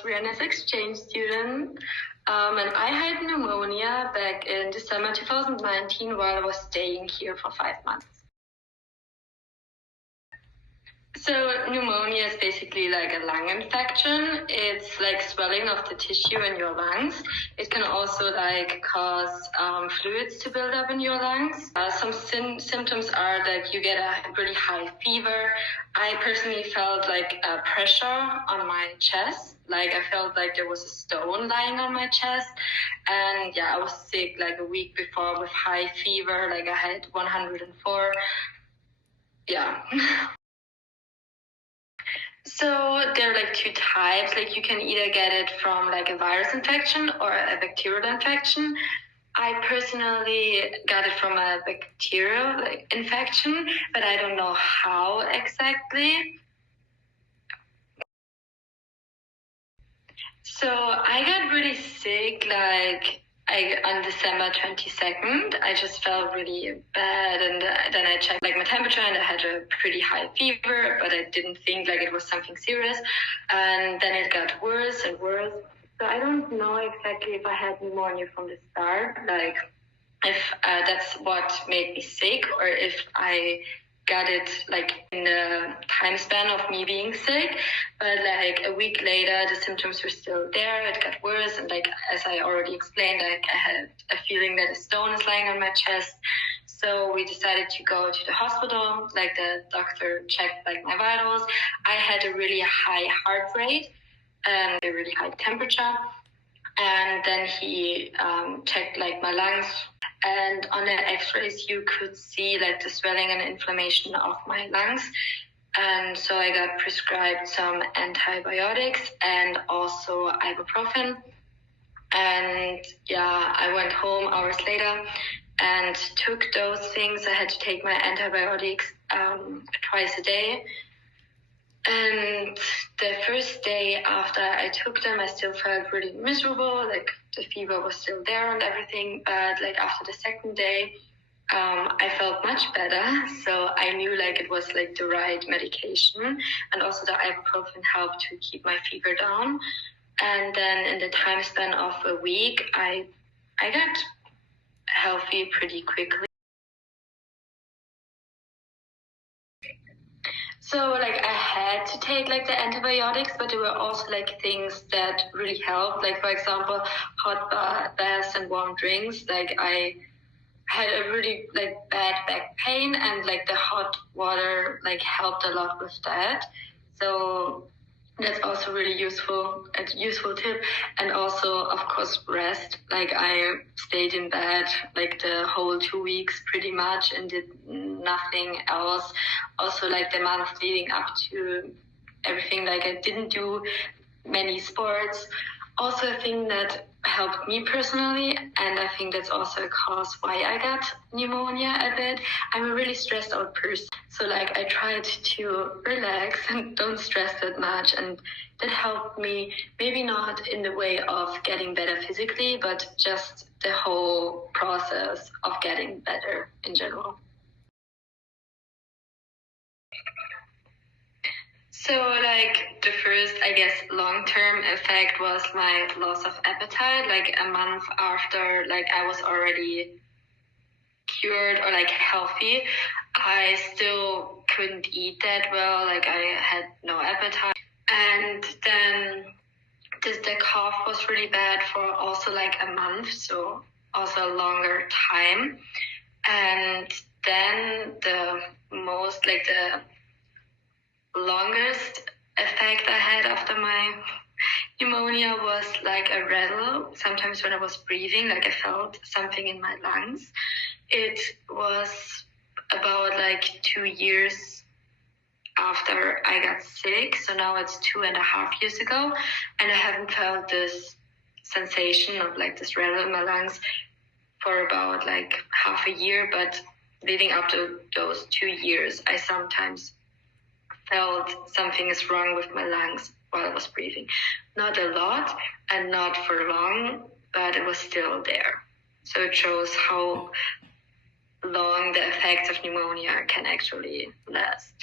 was Rihanna's exchange student, and I had pneumonia back in December 2019 while I was staying here for 5 months. So pneumonia is basically like a lung infection. It's like swelling of the tissue in your lungs. It can also like cause fluids to build up in your lungs. Some symptoms are that you get a really high fever. I personally felt like a pressure on my chest. Like I felt like there was a stone lying on my chest. And yeah, I was sick like a week before with high fever. Like I had 104. Yeah. So there are like two types. Like you can either get it from like a virus infection or a bacterial infection. I personally got it from a bacterial infection, but I don't know how exactly. So I got really sick on December 22nd. I just felt really bad, and then I checked like my temperature, and I had a pretty high fever, but I didn't think like it was something serious. And then it got worse and worse. So I don't know exactly if I had pneumonia from the start, like if that's what made me sick, or if I got it like in the time span of me being sick. But like a week later, the symptoms were still there. It got worse, and like as I already explained, like I had a feeling that a stone is lying on my chest. So we decided to go to the hospital. Like the doctor checked like my vitals. I had a really high heart rate and a really high temperature. And then he checked like my lungs, and on the x-rays you could see like the swelling and inflammation of my lungs. And so I got prescribed some antibiotics and also ibuprofen. And yeah, I went home hours later and took those things. I had to take my antibiotics twice a day. And the first day after I took them, I still felt really miserable. Like the fever was still there and everything. But like after the second day, I felt much better. So I knew like it was like the right medication. And also the ibuprofen helped to keep my fever down. And then in the time span of a week, I got healthy pretty quickly. So like I had to take like the antibiotics, but there were also like things that really helped. Like for example, hot baths and warm drinks. Like I had a really like bad back pain, and like the hot water like helped a lot with that. So that's also really a useful tip. And also, of course, rest. Like I stayed in bed like the whole 2 weeks pretty much and did nothing else. Also, like the month leading up to everything, like I didn't do many sports. Also, a thing that helped me personally, and I think that's also a cause why I got pneumonia a bit. I'm a really stressed out person. So like I tried to relax and don't stress that much, and that helped me, maybe not in the way of getting better physically, but just the whole process of getting better in general. So like the first, I guess, long-term effect was my loss of appetite. Like a month after like I was already cured or like healthy, I still couldn't eat that well. Like I had no appetite. And then the cough was really bad for also like a month, so also a longer time. And then the longest effect I had after my pneumonia was like a rattle. Sometimes when I was breathing, like I felt something in my lungs. It was about like 2 years after I got sick. So now it's 2.5 years ago, and I haven't felt this sensation of like this rattle in my lungs for about like half a year. But leading up to those 2 years, I sometimes felt something is wrong with my lungs while I was breathing. Not a lot and not for long, but it was still there. So it shows how long the effects of pneumonia can actually last.